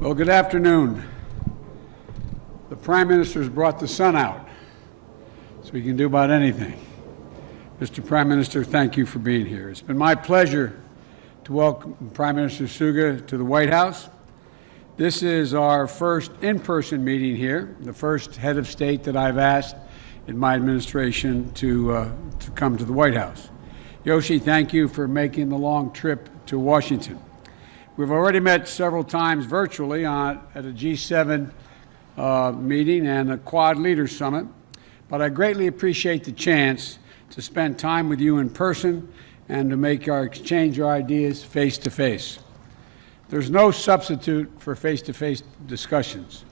Well, good afternoon. The Prime Minister's brought the sun out, so we can do about anything. Mr. Prime Minister, thank you for being here. It's been my pleasure to welcome Prime Minister Suga to the White House. This is our first in-person meeting here, the first head of state that I've asked in my administration to come to the White House. Yoshi, thank you for making the long trip to Washington. We've already met several times virtually at a G7 meeting and a Quad Leaders Summit, but I greatly appreciate the chance to spend time with you in person and to exchange our ideas face to face. There's no substitute for face-to-face discussions.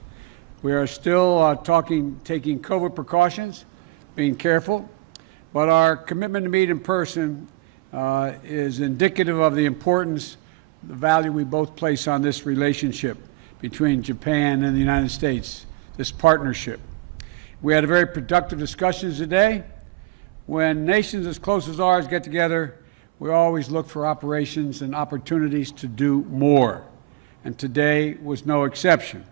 We are still taking COVID precautions, being careful, but our commitment to meet in person is indicative of the importance, the value we both place on this relationship between Japan and the United States, this partnership. We had a very productive discussions today. When nations as close as ours get together, we always look for operations and opportunities to do more, and today was no exception.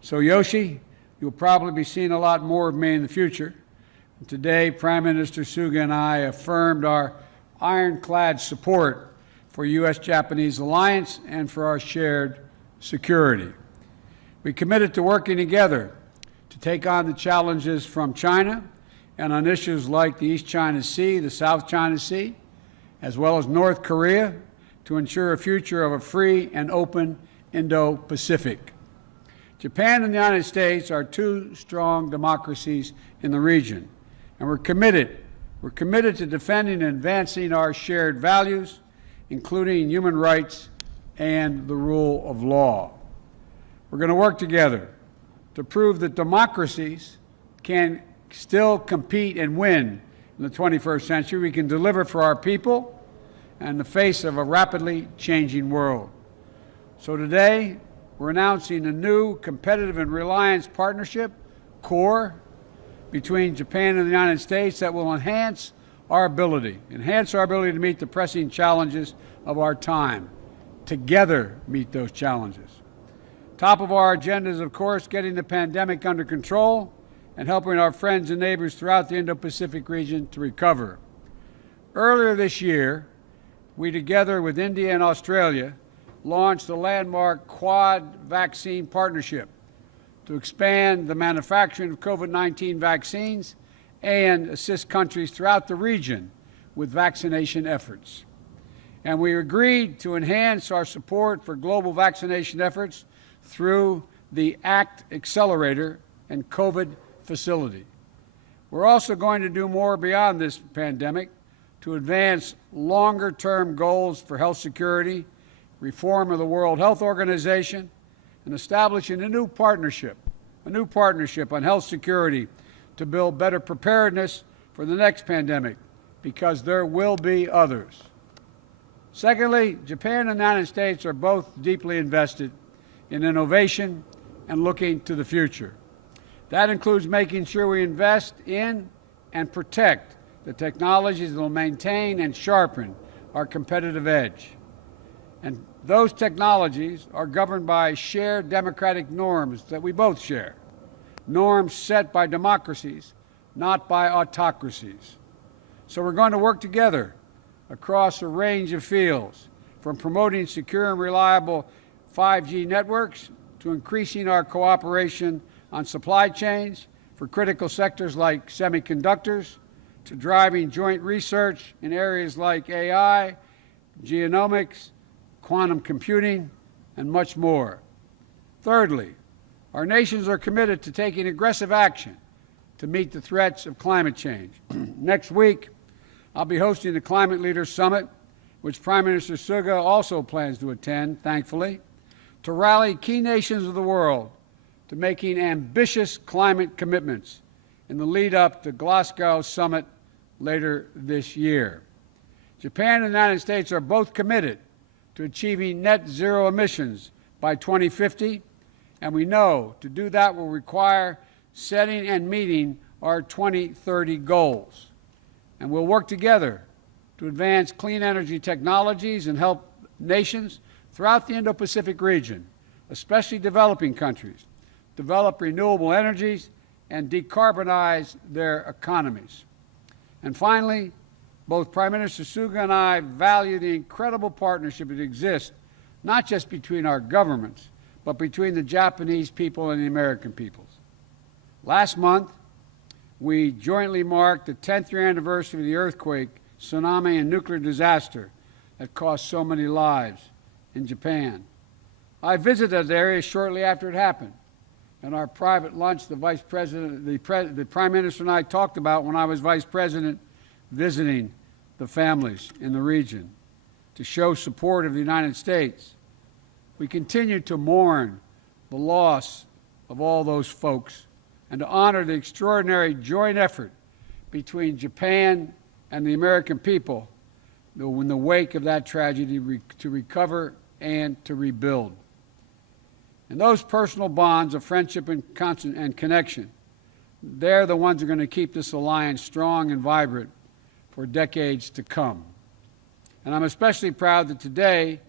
So Yoshi, you'll probably be seeing a lot more of me in the future. And today, Prime Minister Suga and I affirmed our ironclad support for U.S.-Japanese alliance and for our shared security. We committed to working together to take on the challenges from China and on issues like the East China Sea, the South China Sea, as well as North Korea, to ensure a future of a free and open Indo-Pacific. Japan and the United States are two strong democracies in the region, and we're committed to defending and advancing our shared values, including human rights and the rule of law. We're going to work together to prove that democracies can still compete and win in the 21st century. We can deliver for our people in the face of a rapidly changing world. So today, we're announcing a new competitive and reliance partnership, CORE, between Japan and the United States that will enhance our ability to meet the pressing challenges of our time, together meet those challenges. Top of our agenda is, of course, getting the pandemic under control and helping our friends and neighbors throughout the Indo-Pacific region to recover. Earlier this year, we, together with India and Australia, launched the landmark Quad Vaccine Partnership to expand the manufacturing of COVID-19 vaccines and assist countries throughout the region with vaccination efforts. And we agreed to enhance our support for global vaccination efforts through the ACT Accelerator and COVID facility. We're also going to do more beyond this pandemic to advance longer-term goals for health security, reform of the World Health Organization, and establishing a new partnership on health security to build better preparedness for the next pandemic, because there will be others. Secondly, Japan and the United States are both deeply invested in innovation and looking to the future. That includes making sure we invest in and protect the technologies that will maintain and sharpen our competitive edge. And those technologies are governed by shared democratic norms that we both share, norms set by democracies, not by autocracies. So we're going to work together across a range of fields, from promoting secure and reliable 5G networks to increasing our cooperation on supply chains for critical sectors like semiconductors, to driving joint research in areas like AI, genomics, quantum computing, and much more. Thirdly, our nations are committed to taking aggressive action to meet the threats of climate change. Next week, I'll be hosting the Climate Leaders Summit, which Prime Minister Suga also plans to attend, thankfully, to rally key nations of the world to making ambitious climate commitments in the lead-up to Glasgow Summit later this year. Japan and the United States are both committed to achieving net zero emissions by 2050, and we know to do that will require setting and meeting our 2030 goals. And we'll work together to advance clean energy technologies and help nations throughout the Indo-Pacific region especially developing countries, develop renewable energies and decarbonize their economies. And finally, both Prime Minister Suga and I value the incredible partnership that exists, not just between our governments, but between the Japanese people and the American peoples. Last month, we jointly marked the 10th year anniversary of the earthquake, tsunami, and nuclear disaster that cost so many lives in Japan. I visited that area shortly after it happened. In our private lunch, the Prime Minister and I talked about when I was Vice President visiting the families in the region to show support of the United States. We continue to mourn the loss of all those folks and to honor the extraordinary joint effort between Japan and the American people in the wake of that tragedy to recover and to rebuild. And those personal bonds of friendship and connection, they're the ones that are going to keep this alliance strong and vibrant for decades to come. And I'm especially proud that today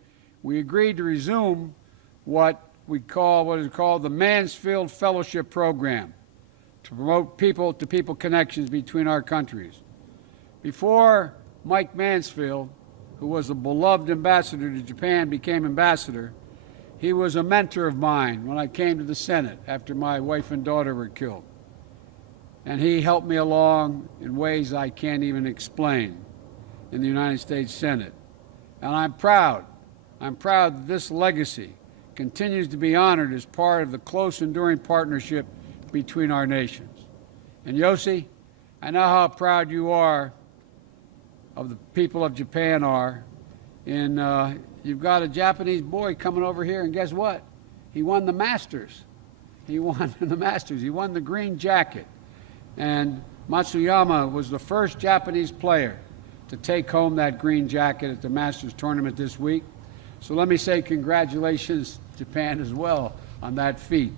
we agreed to resume what is called the Mansfield Fellowship Program to promote people-to-people connections between our countries. Before Mike Mansfield, who was a beloved ambassador to Japan, became ambassador, he was a mentor of mine when I came to the Senate after my wife and daughter were killed. And he helped me along in ways I can't even explain in the United States Senate. And I'm proud that this legacy continues to be honored as part of the close, enduring partnership between our nations. And Yoshi, I know how proud you are of the people of Japan are. And you've got a Japanese boy coming over here, and guess what? He won the Masters. He won the Masters. He won the green jacket. And Matsuyama was the first Japanese player to take home that green jacket at the Masters tournament this week. So let me say congratulations, Japan, as well on that feat.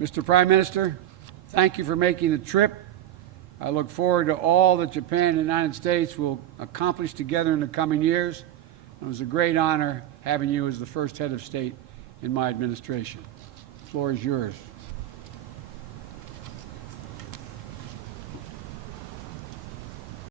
Mr. Prime Minister, thank you for making the trip. I look forward to all that Japan and the United States will accomplish together in the coming years. It was a great honor having you as the first head of state in my administration. The floor is yours.